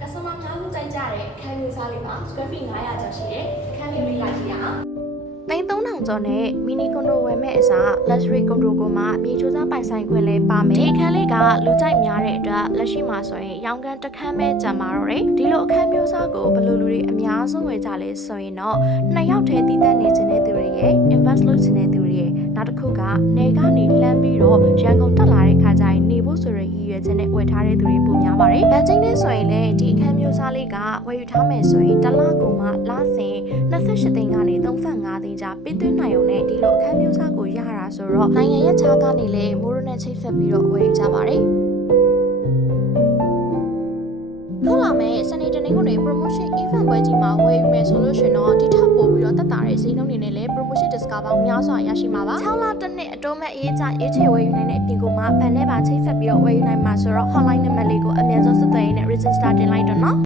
customer များစုကြိုက်ကြတဲ့အခန်းမျိုးစားလေးမှာ square feet 900ကျော်ရှိတဲ့အခန်းလေးလေးလိုက်ကြည့်ရအောင်သိန်း3000ကျော်နဲ့မီနီကွန်ဒိုဝယ်မဲ့အစား luxury ကွန်ဒိုကိုမှမြေချိုးစားပိုင်ဆိုင်ခွင့်လေးပါမယ်ဒီအခန်းလေးကလူကြိုက်များတဲ့အတွက်လက်ရှိမှာဆိုရင်ရောင်းကန်တစ်ခန်းပဲကျန်ပါတော့တယ်ဒီလိုအခန်းမျိုးစားကိုဘယ်လိုလူတွေအများဆုံးဝယ်ကြလဲဆိုရင်တော့2ယောက်တည်းတည်တတ်နေခြင်းတဲ့သူတွေရဲ့ invest လုပ်ခြင်းတဲ့သူတွေရဲ့နောက်တစ်ခုကနေကနေလှမ်းပြီးတော့ရန်ကုန်တက်လာတဲ့ခါကျရင်နေဖို့ဆိုရရည်ရွယ်ခြင်းနဲ့ဝယ်ထားတဲ့သူတွေပိုများပါတယ်။ဗန်ချင်းနဲ့ဆိုရင်လည်းဒီအခန်းမျိုးစားလေးကဝယ်ယူထားမယ်ဆိုရင်တစ်လကိုမှလစဉ်28သိန်းကနေ35သိန်းကြားပေးသွင်းနိုင်ုံနဲ့ဒီလိုအခန်းမျိုးစားကိုရတာဆိုတော့နိုင်ငံရဲ့ခြားကနေလည်းမိုးရိုးနဲ့ချိတ်ဆက်ပြီးတော့ဝယ်ယူကြပါတယ်။ခုလာမဲ့စနေတနင်္ဂနွေ promotion event ပွဲကြီးမှာဝယ်ယူမယ်ဆိုလို့ရှင်တော့ဒီထပ်ပို့ပြီးတော့တက်တာတဲ့ဈေးနှုန်းတွေနဲ့လည်း promotion discount ပေါင်းများစွာရရှိမှာပါ6လတစ်နှစ်အတိုးမဲ့အေးကြရေးချေဝယ်ယူနိုင်တဲ့အပြင်ကိုမှဗန်နဲ့ပါချိတ်ဆက်ပြီးတော့ဝယ်ယူနိုင်မှာဆိုတော့ hotline နံပါတ်လေးကိုအမြန်ဆုံးဆက်သွယ်ရင်းနဲ့ register တင်လိုက်တော့နော်